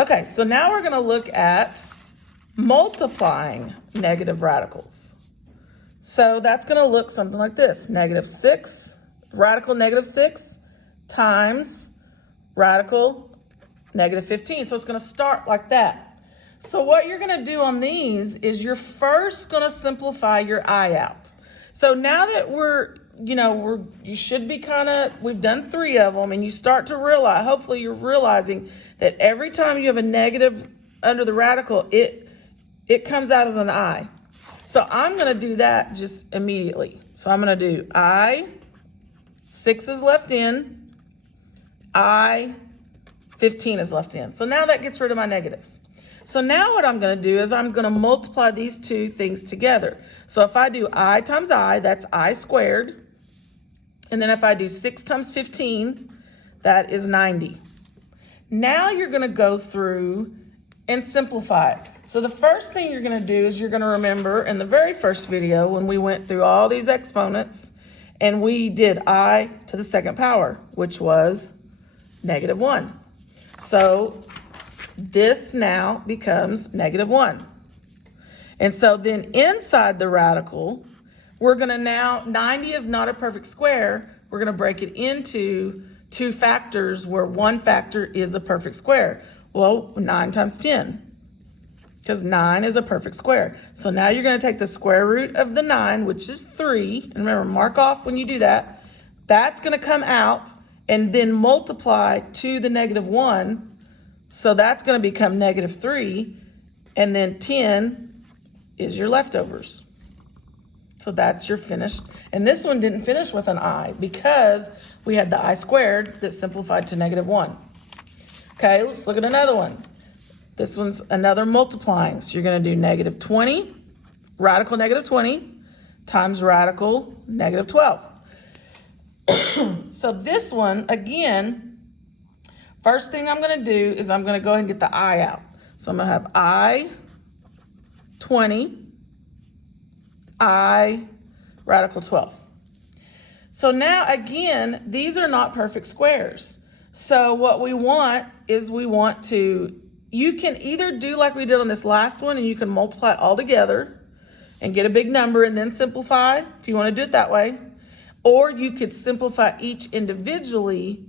Okay, so now we're going to look at multiplying negative radicals. So that's going to look something like this. -6, radical -6 times radical -15. So it's going to start like that. So what you're going to do on these is you're first going to simplify your I out. So now that you should be we've done 3 of them, and you start to realize, hopefully you're realizing that every time you have a negative under the radical, it comes out as an I. So I'm going to do that just immediately. So I'm going to do I, 6 is left in, I, 15 is left in. So now that gets rid of my negatives. So now what I'm going to do is I'm going to multiply these two things together. So if I do I times I, that's I squared. And then if I do 6 times 15, that is 90. Now you're going to go through and simplify it. So the first thing you're going to do is you're going to remember in the very first video when we went through all these exponents and we did I to the second power, which was -1. So this now becomes -1. And so then inside the radical, we're going to now, 90 is not a perfect square. We're going to break it into 2 factors where one factor is a perfect square. Well, 9 times 10, because 9 is a perfect square. So now you're going to take the square root of the 9, which is 3. And remember, mark off when you do that. That's going to come out and then multiply to the -1. So that's going to become -3. And then 10 is your leftovers. So that's your finished. And this one didn't finish with an I because we had the I squared that simplified to -1. Okay, let's look at another one. This one's another multiplying. So you're going to do -20, radical -20 times radical -12. So this one, again, first thing I'm going to do is I'm going to go ahead and get the I out. So I'm going to have I 20, I radical 12. So now again, these are not perfect squares. So what we want is you can either do like we did on this last one and you can multiply it all together and get a big number and then simplify if you want to do it that way. Or you could simplify each individually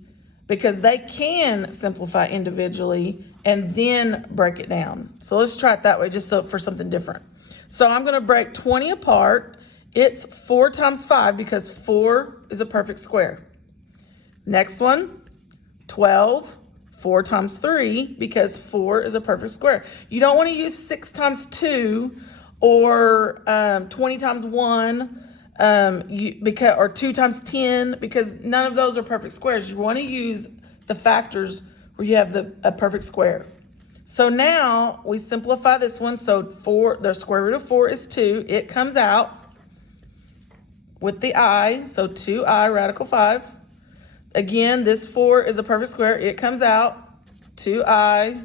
because they can simplify individually and then break it down. So let's try it that way just for something different. So I'm going to break 20 apart. It's 4 times 5 because 4 is a perfect square. Next one, 12, 4 times 3 because 4 is a perfect square. You don't want to use 6 times 2 or 20 times 1 or 2 times 10 because none of those are perfect squares. You want to use the factors where you have a perfect square. So now we simplify this one. So the square root of 4 is 2. It comes out with the I, so 2I radical 5. Again, this 4 is a perfect square. It comes out 2I.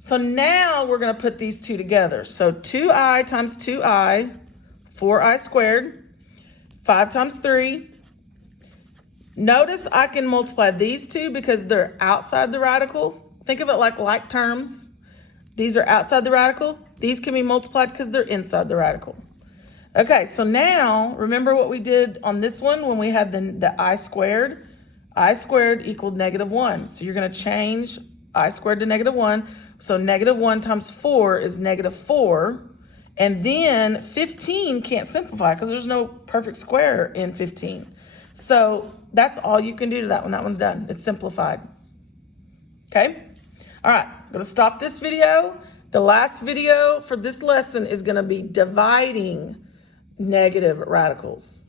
So now we're going to put these two together. So 2I times 2I, 4I squared, 5 times 3. Notice I can multiply these two because they're outside the radical. Think of it like terms. These are outside the radical. These can be multiplied because they're inside the radical. Okay, so now remember what we did on this one when we had the I squared. I squared equaled -1. So you're going to change I squared to -1. So -1 times 4 is -4. And then 15 can't simplify because there's no perfect square in 15. So that's all you can do to that one. That one's done. It's simplified. Okay? All right, I'm going to stop this video. The last video for this lesson is going to be dividing negative radicals.